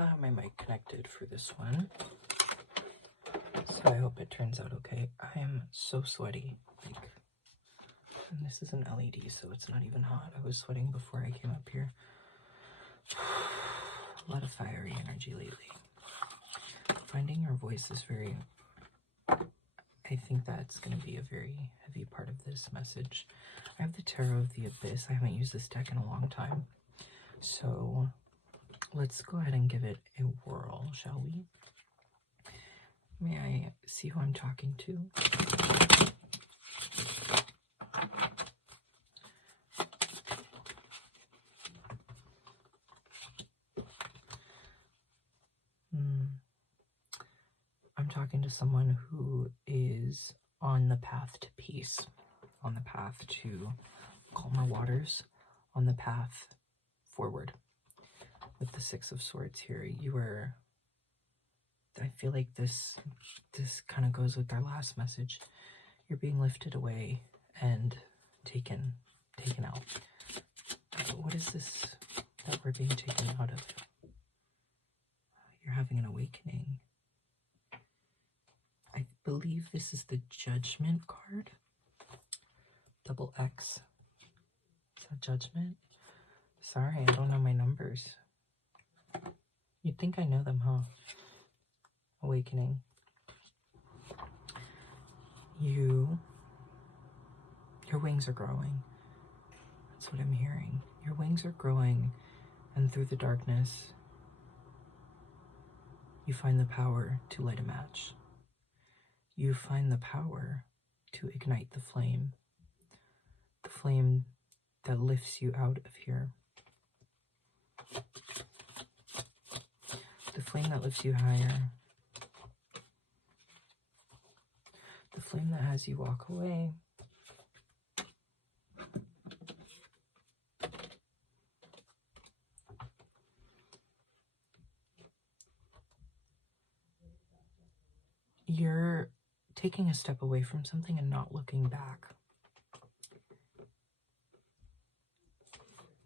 don't have my mic connected for this one, so I hope it turns out okay. I am so sweaty. And this is an LED, so it's not even hot. I was sweating before I came up here. A lot of fiery energy lately. Finding your voice is very... I think that's going to be a very heavy part of this message. I have the Tarot of the Abyss. I haven't used this deck in a long time. So let's go ahead and give it a whirl, shall we? May I see who I'm talking to? I'm talking to someone who is on the path to peace, on the path to calmer waters, on the path forward. With the Six of Swords here, you are... I feel like this kind of goes with our last message. You're being lifted away and taken out. What is this that we're being taken out of? You're having an awakening. I believe this is the Judgment card. Double X. Is that Judgment? Sorry, I don't know my numbers. You'd think I know them, huh? Awakening. Your wings are growing. That's what I'm hearing. Your wings are growing, and through the darkness, you find the power to light a match. You find the power to ignite the flame that lifts you out of here. The flame that lifts you higher. The flame that has you walk away. You're taking a step away from something and not looking back.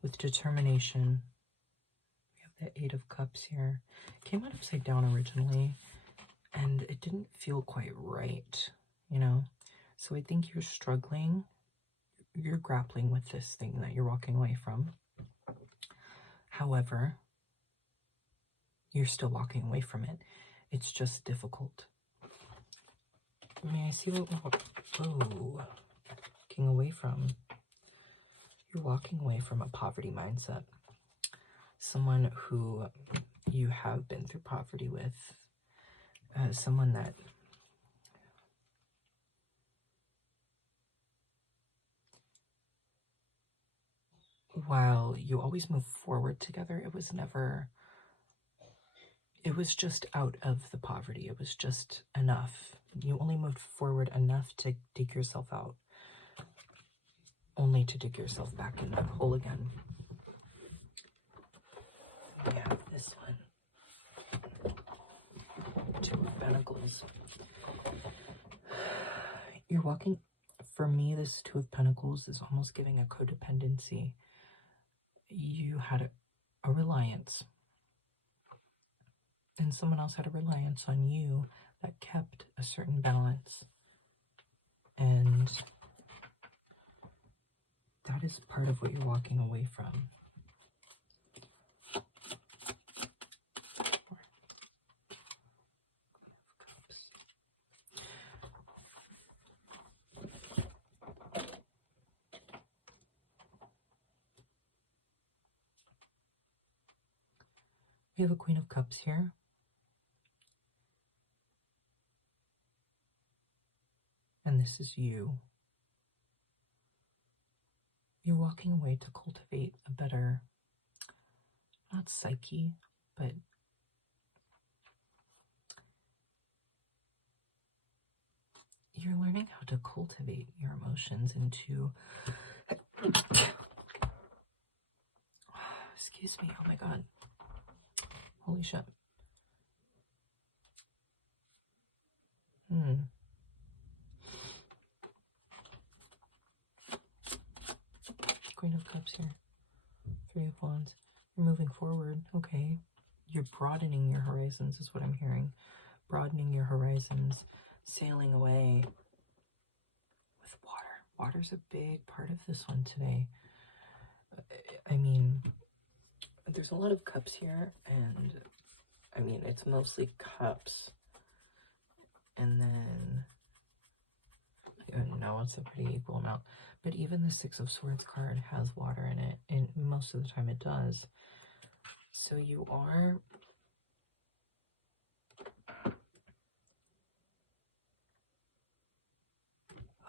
With determination. We have the Eight of Cups here. It came out upside down originally, and it didn't feel quite right, you know? So I think you're struggling. You're grappling with this thing that you're walking away from. However, you're still walking away from it. It's just difficult. May I see what we're walking away from? You're walking away from a poverty mindset. Someone who you have been through poverty with. Someone that while you always move forward together, it was just out of the poverty. It was just enough. You only moved forward enough to dig yourself out, only to dig yourself back in that hole again. We have this one. Two of Pentacles. You're walking, for me, this Two of Pentacles is almost giving a codependency. You had a reliance, and someone else had a reliance on you that kept a certain balance, and that is part of what you're walking away from. We have a Queen of Cups here. And this is you. You're walking away to cultivate a better, not psyche, but you're learning how to cultivate your emotions into, excuse me, oh my God. Holy shit. Queen of Cups here. Three of Wands. You're moving forward. Okay. You're You're broadening your horizons is what I'm hearing. Broadening your horizons, sailing away with water. Water's a big part of this one today. I mean, there's a lot of cups here, and I mean, it's mostly cups. And then, no, it's a pretty equal amount. But even the Six of Swords card has water in it, and most of the time it does. So you are...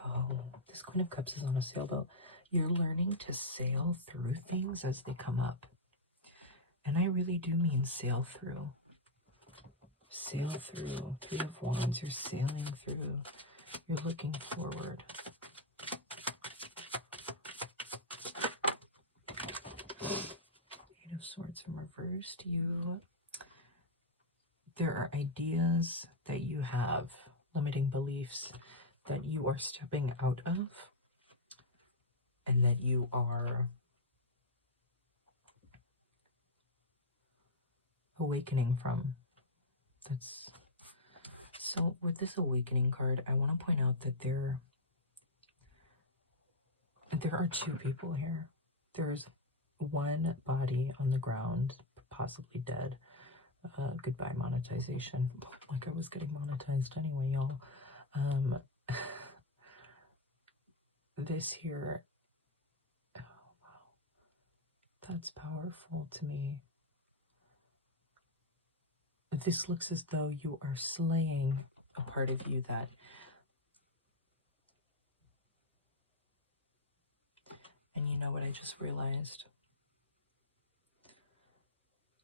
Oh, this Queen of Cups is on a sailboat. You're learning to sail through things as they come up. And I really do mean sail through. Sail through. Three of Wands, you're sailing through. You're looking forward. Eight of Swords in reversed. There are ideas that you have, limiting beliefs that you are stepping out of, and that you are awakening from. So with this awakening card, I want to point out that there are two people here. There's one body on the ground, possibly dead. Goodbye monetization. Like I was getting monetized anyway, y'all. This here, oh wow, that's powerful to me. This looks as though you are slaying a part of you that and you know what I just realized?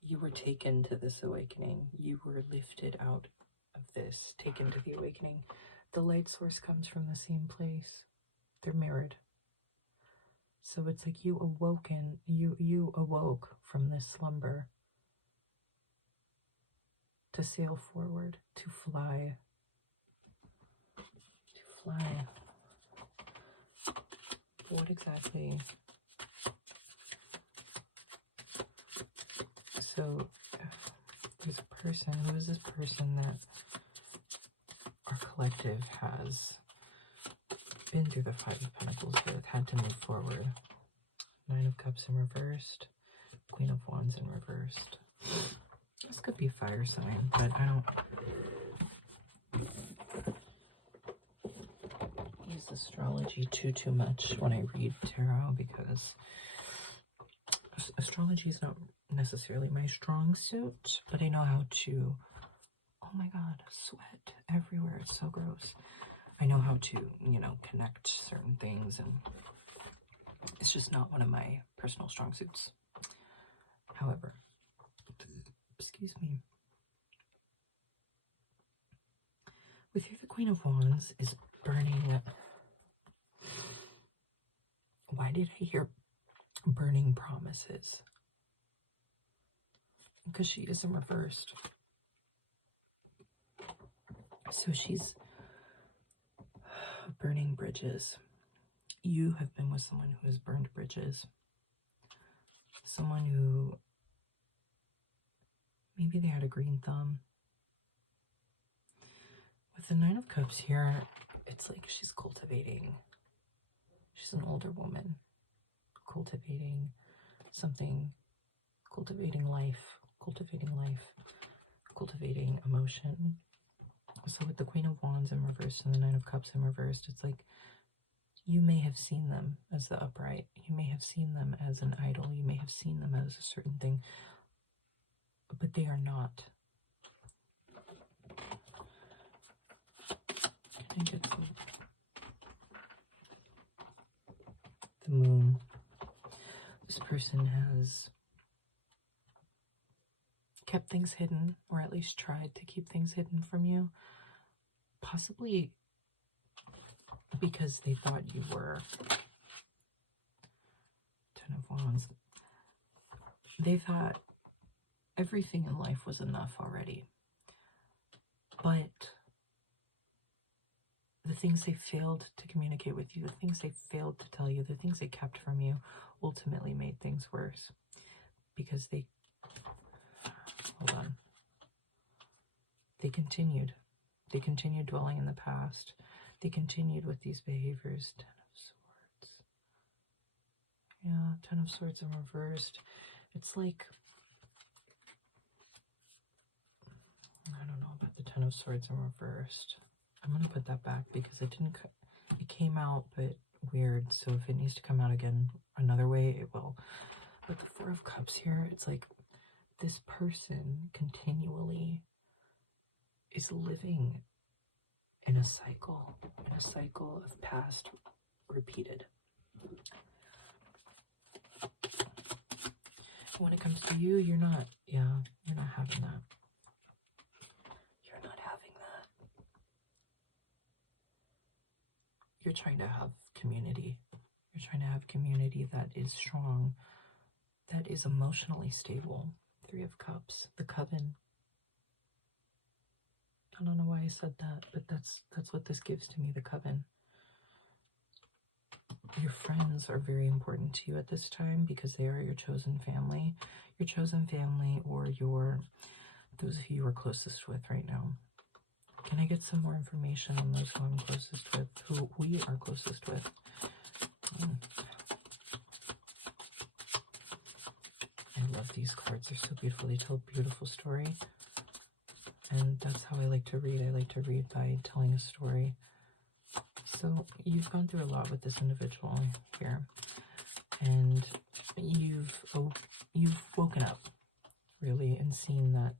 You were taken to this awakening. You were lifted out of this, taken to the awakening. The light source comes from the same place. They're mirrored. So it's like you awoke from this slumber to sail forward, to fly. What exactly? So there's a person. Who is this person that our collective has been through the Five of Pentacles with, had to move forward? Nine of Cups in reversed, Queen of Wands in reversed. This could be fire sign, but I don't use astrology too much when I read tarot, because astrology is not necessarily my strong suit, but I know how to, oh my god, sweat everywhere, it's so gross. I know how to, connect certain things, and it's just not one of my personal strong suits. However, excuse me, with here the Queen of Wands is burning. Why did I hear burning promises? Because she isn't reversed. So she's burning bridges. You have been with someone who has burned bridges. Someone who, maybe they had a green thumb. With the Nine of Cups here, it's like she's cultivating. She's an older woman, cultivating something, cultivating life, cultivating emotion. So with the Queen of Wands in reverse and the Nine of Cups in reversed, it's like you may have seen them as the upright. You may have seen them as an idol. You may have seen them as a certain thing, but they are not. Can I get the Moon? This person has kept things hidden, or at least tried to keep things hidden from you. Possibly because they thought you were Ten of Wands. They thought everything in life was enough already. But the things they failed to communicate with you, the things they failed to tell you, the things they kept from you ultimately made things worse. Because they, hold on. They continued. They continued dwelling in the past. They continued with these behaviors. Ten of Swords. Yeah, Ten of Swords in reversed. It's like, I don't know about the Ten of Swords in reversed. I'm going to put that back because it came out, but weird. So if it needs to come out again another way, it will. But the Four of Cups here, it's like this person continually is living in a cycle of past repeated. When it comes to you, you're not having that. You're not having that. You're trying to have community. You're trying to have community that is strong, that is emotionally stable. Three of Cups, the Coven. I don't know why I said that, but that's what this gives to me, the Coven. Your friends are very important to you at this time because they are your chosen family. Your chosen family, or those of you you are closest with right now. Can I get some more information on those who I'm closest with, who we are closest with? I love these cards. They're so beautiful. They tell a beautiful story. And that's how I like to read. I like to read by telling a story. So you've gone through a lot with this individual here. And you've woken up, really, and seen that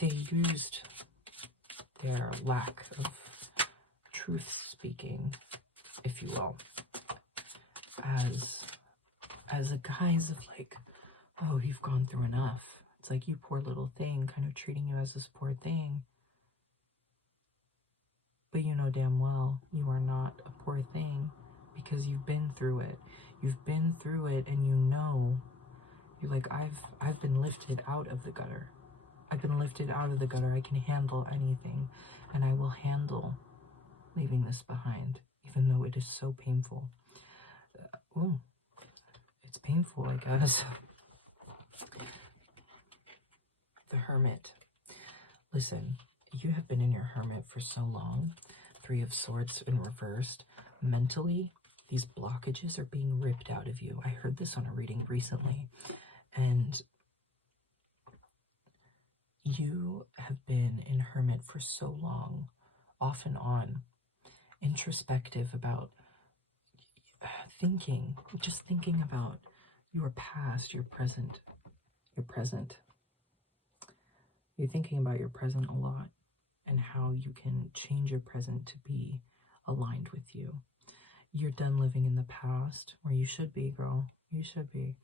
they used their lack of truth speaking, if you will, as a guise of like, oh, you've gone through enough. It's like, you poor little thing, kind of treating you as this poor thing. But you know damn well you are not a poor thing because you've been through it. You've been through it, and you know, you're like, I've been lifted out of the gutter. I've been lifted out of the gutter. I can handle anything, and I will handle leaving this behind, even though it is so painful. It's painful, I guess. The Hermit. Listen, you have been in your Hermit for so long. Three of Swords in reversed. Mentally, these blockages are being ripped out of you. I heard this on a reading recently, and you have been in Hermit for so long, off and on, introspective about just thinking about your past, your present. You're thinking about your present a lot and how you can change your present to be aligned with you. You're done living in the past, where you should be, girl. You should be.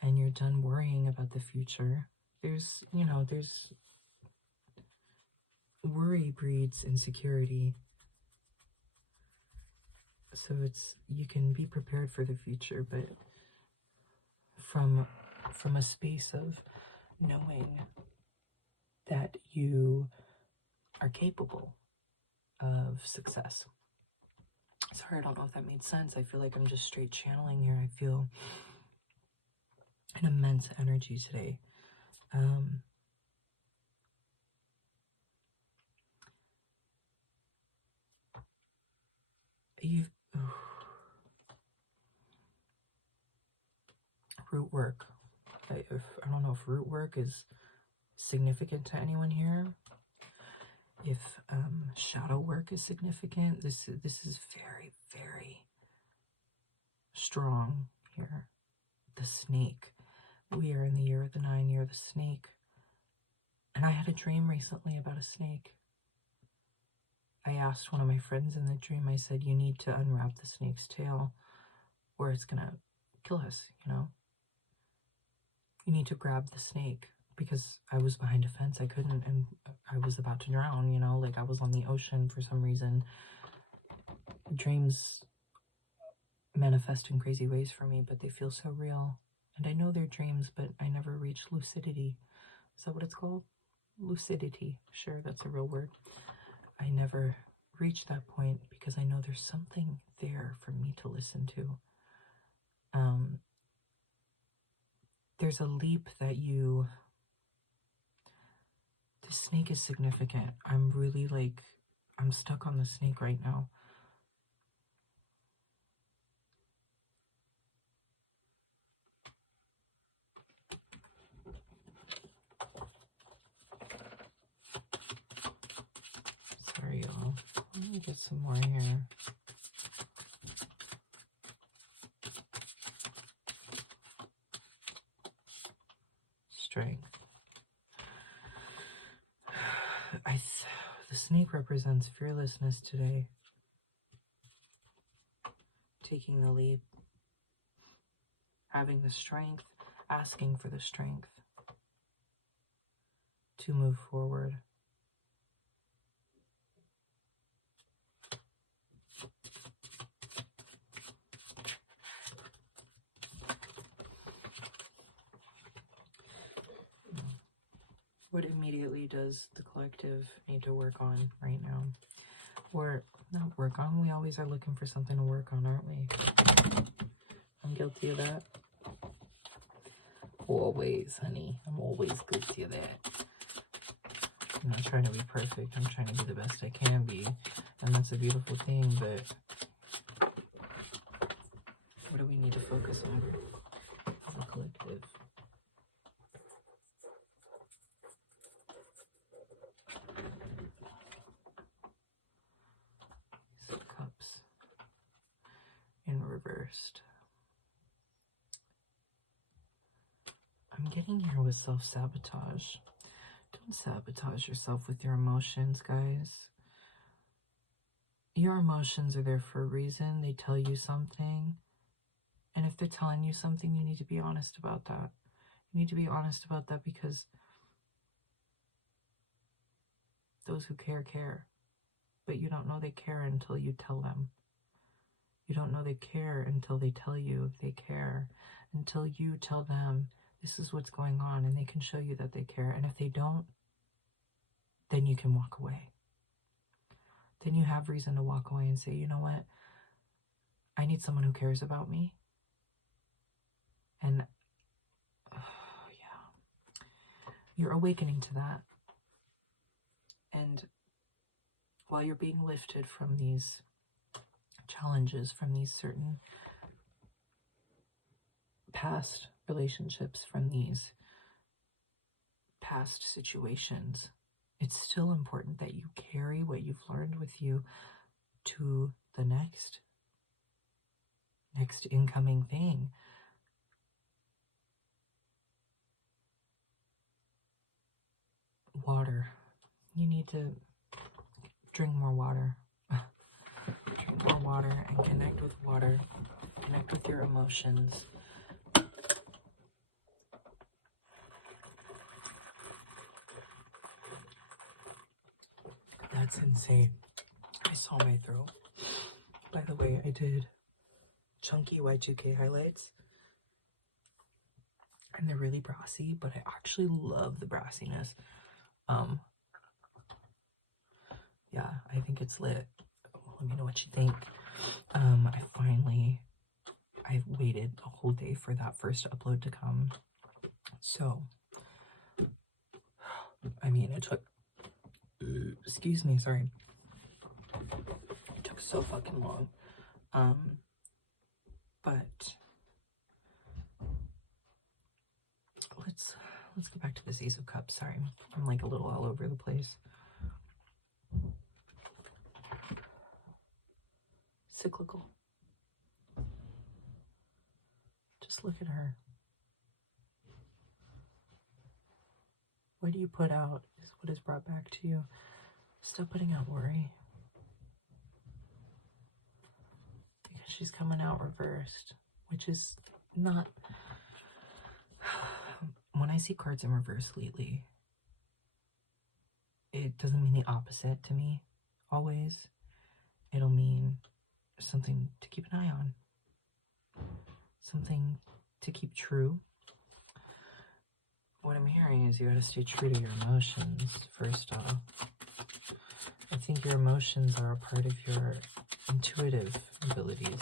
And you're done worrying about the future. There's worry breeds insecurity. So you can be prepared for the future, but from a space of knowing that you are capable of success. Sorry, I don't know if that made sense. I feel like I'm just straight channeling here. I feel an immense energy today. Root work. I don't know if root work is significant to anyone here. If shadow work is significant, this is very, very strong here. The snake. We are in the year of the 9, year of the snake. And I had a dream recently about a snake. I asked one of my friends in the dream, I said, you need to unwrap the snake's tail or it's gonna kill us, you know? You need to grab the snake, because I was behind a fence, I couldn't, and I was about to drown, you know, like I was on the ocean for some reason. Dreams manifest in crazy ways for me, but they feel so real. And I know they're dreams, but I never reach lucidity. Is that what it's called? Lucidity. Sure, that's a real word. I never reach that point because I know there's something there for me to listen to. There's a leap that you The snake is significant. I'm really like, I'm stuck on the snake right now. Sorry, y'all. Let me get some more here. Strength. The snake represents fearlessness today. Taking the leap. Having the strength. Asking for the strength to move forward. What immediately does the collective need to work on right now? Or not work on, we always are looking for something to work on, aren't we? I'm guilty of that. Always, honey. I'm always guilty of that. I'm not trying to be perfect. I'm trying to be the best I can be. And that's a beautiful thing, but what do we need to focus on as a collective? Ace of Cups in reversed. I'm getting here with self-sabotage. Don't sabotage yourself with your emotions, guys. Your emotions are there for a reason. They tell you something. And if they're telling you something, you need to be honest about that. You need to be honest about that because those who care, care. But you don't know they care until you tell them. You don't know they care until they tell you they care. Until you tell them this is what's going on and they can show you that they care. And if they don't, then you can walk away. Then you have reason to walk away and say, you know what? I need someone who cares about me. And yeah, you're awakening to that. And while you're being lifted from these challenges, from these certain past relationships, from these past situations, it's still important that you carry what you've learned with you to the next incoming thing. Water. You need to drink more water. Drink more water and connect with water. Connect with your emotions. That's insane. I saw my throat. By the way, I did chunky Y2K highlights. And they're really brassy, but I actually love the brassiness. Yeah, I think it's lit. Let me know what you think. I waited a whole day for that first upload to come. So, I mean, it took, excuse me, sorry. It took so fucking long. But let's get back to this Ace of Cups. Sorry, I'm like a little all over the place. Cyclical. Just look at her. What do you put out is what is brought back to you. Stop putting out worry. Because she's coming out reversed, which is not... When I see cards in reverse lately, it doesn't mean the opposite to me, always. It'll mean something to keep an eye on. Something to keep true. What I'm hearing is you gotta stay true to your emotions, first off. I think your emotions are a part of your intuitive abilities.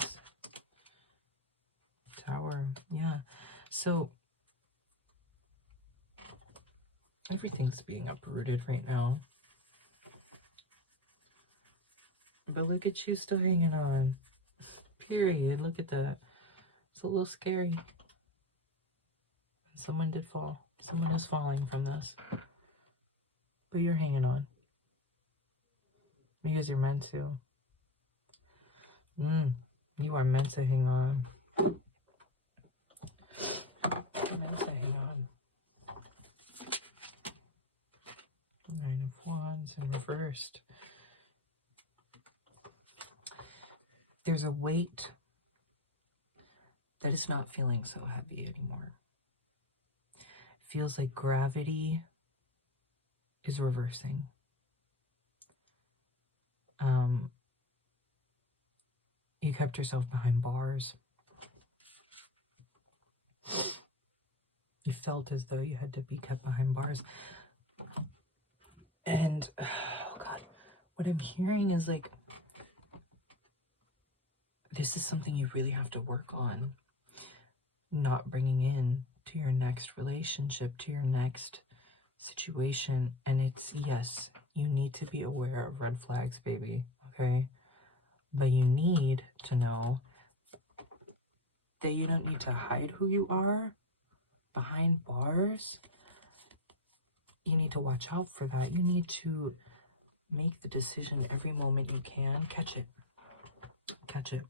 Tower, yeah. So, Everything's being uprooted right now. But look at you still hanging on. Period. Look at that. It's a little scary. Someone did fall. Someone is falling from this. But you're hanging on. Because you're meant to. You are meant to hang on. Meant to hang on. 9 of Wands in reversed. There's a weight that is not feeling so heavy anymore. It feels like gravity is reversing. You kept yourself behind bars. You felt as though you had to be kept behind bars. And, oh God, what I'm hearing is like, this is something you really have to work on. Not bringing in to your next relationship, to your next situation. And it's, yes, you need to be aware of red flags, baby, okay? But you need to know that you don't need to hide who you are behind bars. You need to watch out for that. You need to make the decision every moment you can. Catch it. Catch it.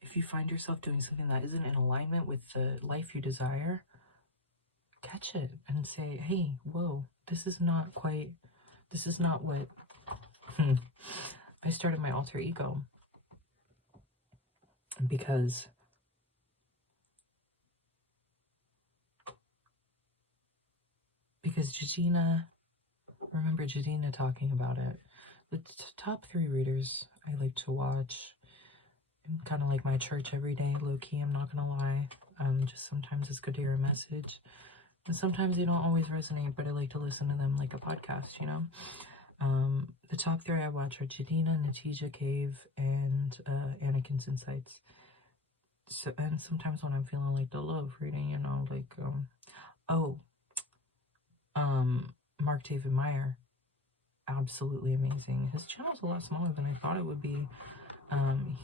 If you find yourself doing something that isn't in alignment with the life you desire, catch it and say, hey, whoa, this is not what I started my alter ego because Jadina, remember Jadina talking about it. The top 3 readers I like to watch, kind of like my church every day, low-key, I'm not gonna lie. Just sometimes it's good to hear a message. And sometimes they don't always resonate, but I like to listen to them like a podcast, you know? The top 3 I watch are Jadina, Natija Cave, and Anakin's Insights. So, and sometimes when I'm feeling like the love reading, you know, like, Mark David Meyer, absolutely amazing. His channel's a lot smaller than I thought it would be.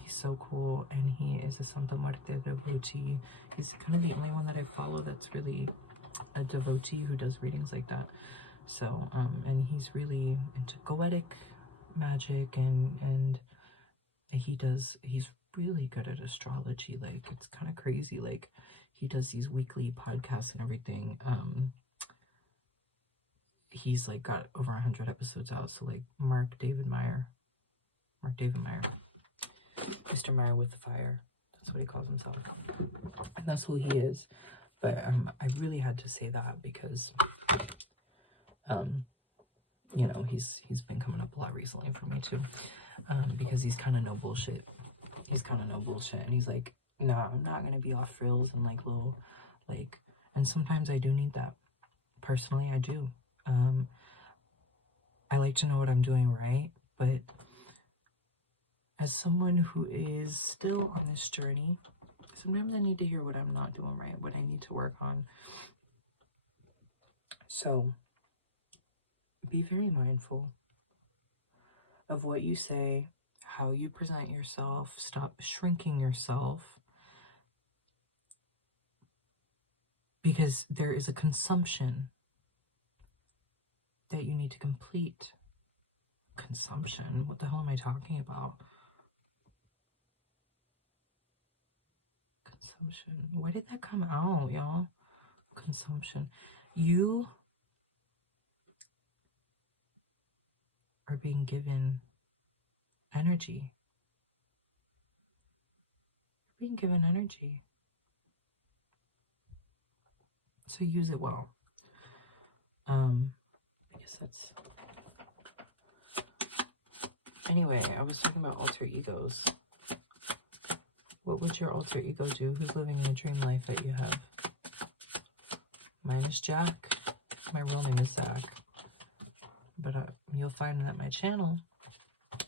He's so cool, and he is a Santa Muerte devotee. He's kind of the only one that I follow that's really a devotee who does readings like that. So, and he's really into goetic magic, and he's really good at astrology. Like, it's kind of crazy. Like, he does these weekly podcasts and everything. He's like got over 100 episodes out. So like Mark David Meyer, Mr. Meyer with the fire. That's what he calls himself, and that's who he is. But I really had to say that because you know, he's been coming up a lot recently for me too, because he's kind of no bullshit. And he's like, nah, I'm not gonna be off rails and like little, like, and sometimes I do need that. Personally, I do. I like to know what I'm doing right, but as someone who is still on this journey, sometimes I need to hear what I'm not doing right, what I need to work on. So be very mindful of what you say, how you present yourself. Stop shrinking yourself, because there is a consumption that you need to complete. Consumption? What the hell am I talking about? Consumption. Why did that come out, y'all? Consumption. You are being given energy. You're being given energy. So use it well. I guess that's... Anyway, I was talking about alter egos. What would your alter ego do? Who's living the dream life that you have? Mine is Jack. My real name is Zach. But you'll find that my channel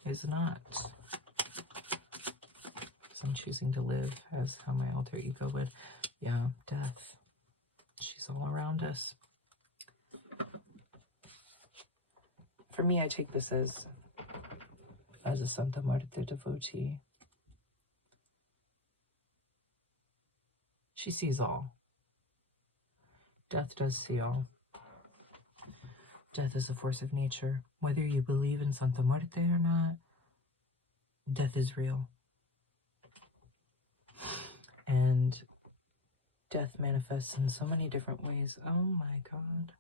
is not. Because I'm choosing to live as how my alter ego would. Yeah, death. She's all around us. For me, I take this as a Santa Muerte devotee. She sees all. Death does see all. Death is a force of nature. Whether you believe in Santa Muerte or not, death is real. And death manifests in so many different ways. Oh my God.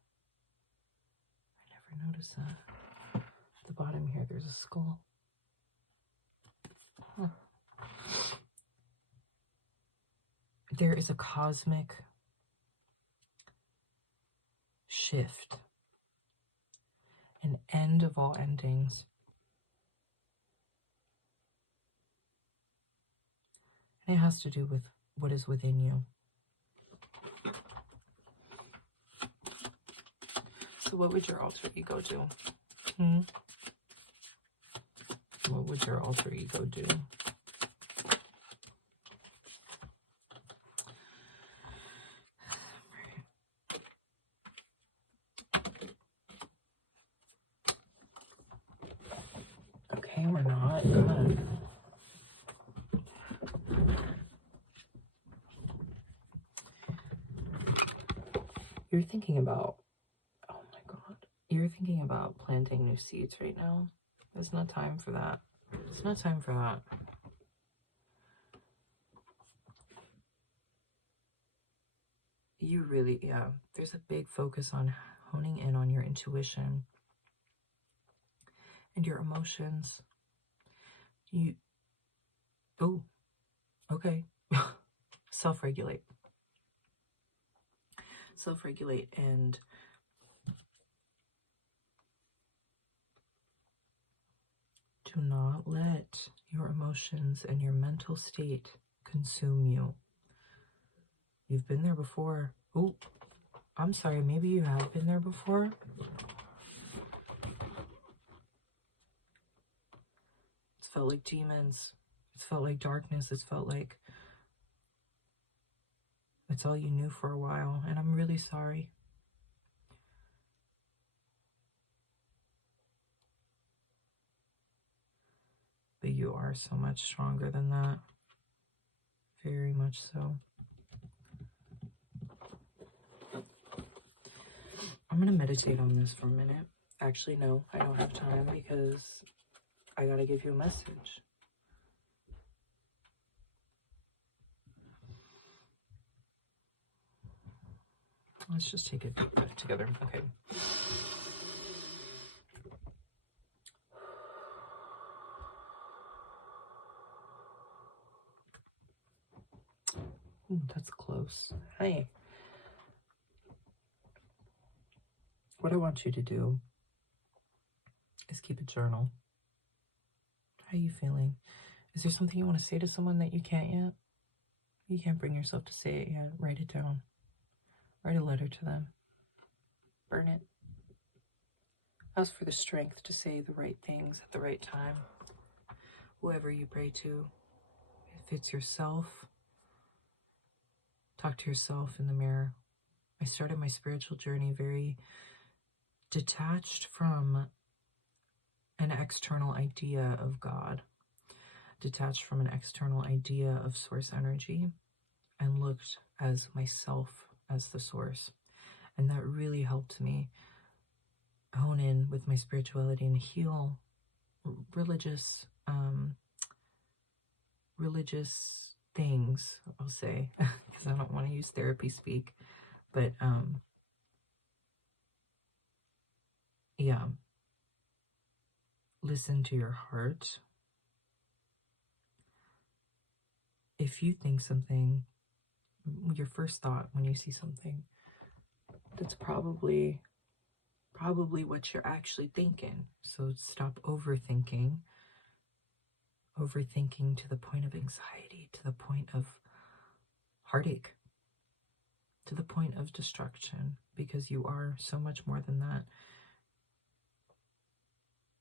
I never noticed that. At the bottom here, there's a skull. Huh. There is a cosmic shift, an end of all endings. And it has to do with what is within you. So what would your alter ego do? What would your alter ego do? Okay, we're not. Good. You're thinking about, oh my God, you're thinking about planting new seeds right now. It's not time for that. It's not time for that. You really, yeah, there's a big focus on honing in on your intuition and your emotions. Oh, okay. Self-regulate. Self-regulate and do not let your emotions and your mental state consume you. You've been there before. Oh, I'm sorry. Maybe you have been there before. It's felt like demons. It's felt like darkness. It's felt like it's all you knew for a while. And I'm really sorry. But you are so much stronger than that. Very much so. I'm going to meditate on this for a minute. Actually, no, I don't have time because I got to give you a message. Let's just take a deep breath together. Okay. Ooh, that's close. Hey. What I want you to do is keep a journal. How are you feeling? Is there something you want to say to someone that you can't yet? You can't bring yourself to say it yet. Write it down. Write a letter to them. Burn it. Ask for the strength to say the right things at the right time. Whoever you pray to, if it's yourself, talk to yourself in the mirror. I started my spiritual journey very detached from an external idea of God, detached from an external idea of source energy, and looked as myself as the source. And that really helped me hone in with my spirituality and heal religious things, I'll say, because I don't want to use therapy speak, but yeah, listen to your heart. If you think something, your first thought when you see something, that's probably what you're actually thinking. So stop overthinking to the point of anxiety, to the point of heartache, to the point of destruction, because you are so much more than that.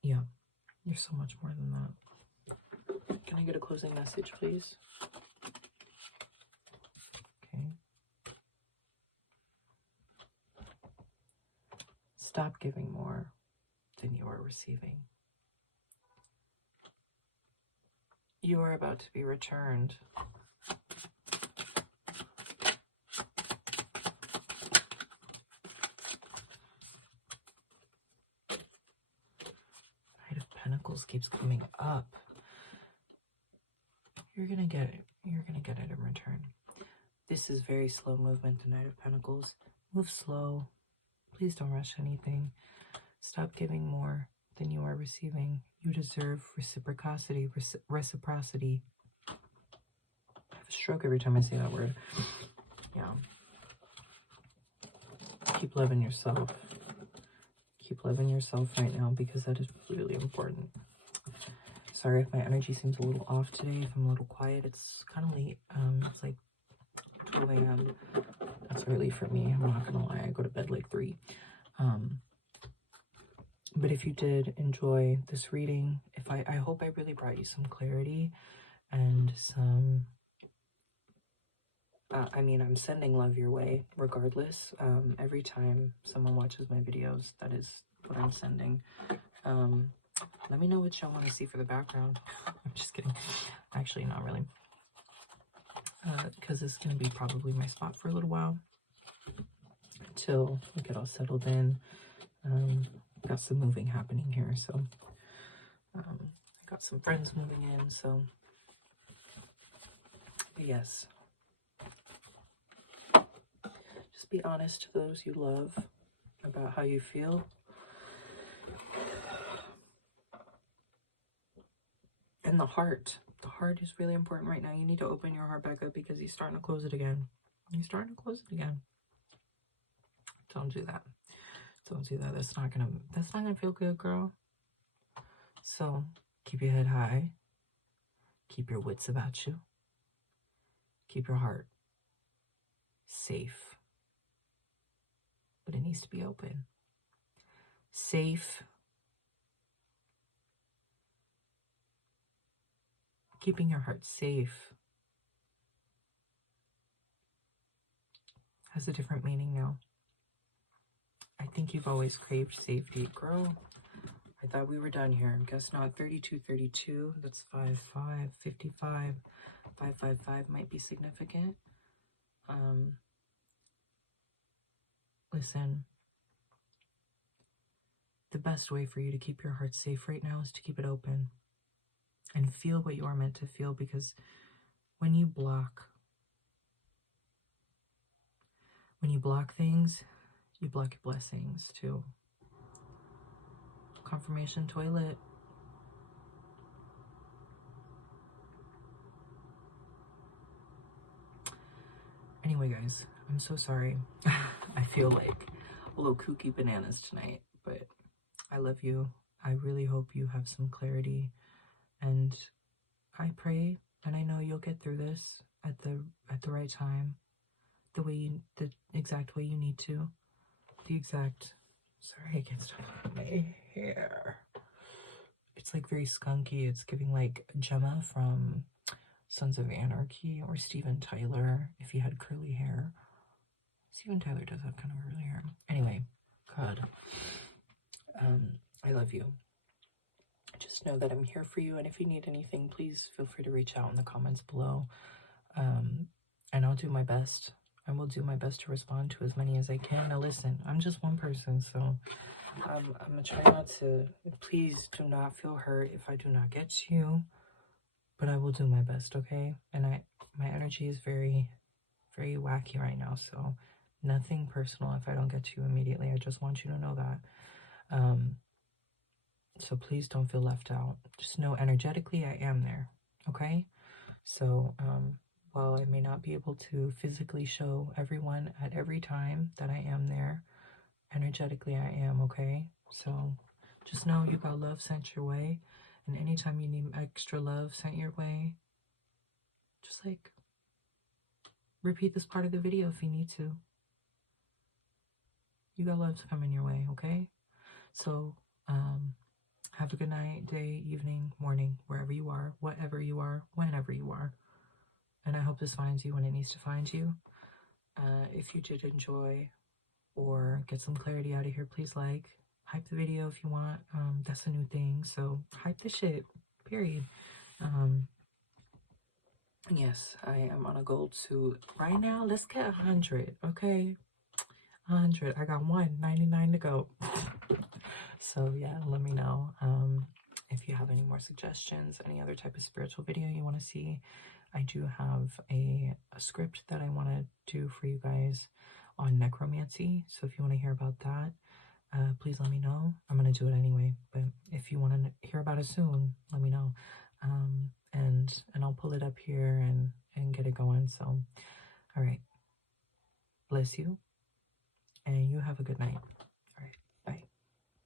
Yeah, you're so much more than that. Can I get a closing message, please? Okay. Stop giving more. than you are receiving. You are about to be returned. Knight of Pentacles keeps coming up. You're gonna get it. You're gonna get it in return. This is very slow movement, the Knight of Pentacles. Move slow. Please don't rush anything. Stop giving more than you are receiving. You deserve reciprocity. Reciprocity. I have a stroke every time I say that word. Yeah. Keep loving yourself. Keep loving yourself right now, because that is really important. Sorry if my energy seems a little off today. If I'm a little quiet, it's kind of late. It's like 12 a.m. That's early for me. I'm not gonna lie. I go to bed like 3. But if you did enjoy this reading, I hope I really brought you some clarity and some. I mean, I'm sending love your way regardless. Every time someone watches my videos, that is what I'm sending. Let me know what y'all want to see for the background. I'm just kidding. Actually, not really. Because this is going to be probably my spot for a little while. Until we get all settled in. Got some moving happening here, so. I got some friends moving in, so. But yes. Just be honest to those you love about how you feel. And the heart is really important right now. You need to open your heart back up, because he's starting to close it again. He's starting to close it again. Don't do that. Don't do that. That's not gonna feel good, girl. So keep your head high. Keep your wits about you. Keep your heart safe. But it needs to be open. Safe. Keeping your heart safe has a different meaning now. I think you've always craved safety. Girl, I thought we were done here. Guess not. 3232. That's 55. 55. 555 might be significant. Listen. The best way for you to keep your heart safe right now is to keep it open. And feel what you are meant to feel, because when you block things, you block your blessings too. Confirmation toilet. Anyway, guys, I'm so sorry. I feel like a little kooky bananas tonight, but I love you. I really hope you have some clarity, and I pray, and I know you'll get through this at the right time, the exact way you need to, sorry, I can't stop my hair. It's like very skunky. It's giving like Gemma from Sons of Anarchy, or Steven Tyler if he had curly hair. Steven Tyler does have kind of curly hair. Anyway, God. I love you. Just know that I'm here for you, and if you need anything, please feel free to reach out in the comments below. And I'll do my best. I will do my best to respond to as many as I can. Now listen, I'm just one person, so I'm gonna try not to. Please do not feel hurt if I do not get to you, but I will do my best, okay? And my energy is very, very wacky right now, so nothing personal if I don't get to you immediately. I just want you to know that. So please don't feel left out. Just know energetically I am there, okay? So while I may not be able to physically show everyone at every time that I am there, energetically I am, okay? So just know you got love sent your way, and anytime you need extra love sent your way, just like repeat this part of the video if you need to. You got love coming your way, okay? So have a good night, day, evening, morning, wherever you are, whatever you are, whenever you are. And I hope this finds you when it needs to find you. If you did enjoy or get some clarity out of here, please like, hype the video if you want. That's a new thing, so hype the shit, period. Yes, I am on a gold suit right now. Let's get 100, okay? 100. I got 199 to go. So yeah, let me know if you have any more suggestions, any other type of spiritual video you want to see. I do have a script that I want to do for you guys on necromancy. So if you want to hear about that, please let me know. I'm going to do it anyway. But if you want to hear about it soon, let me know. And I'll pull it up here and get it going. So, all right. Bless you. And you have a good night.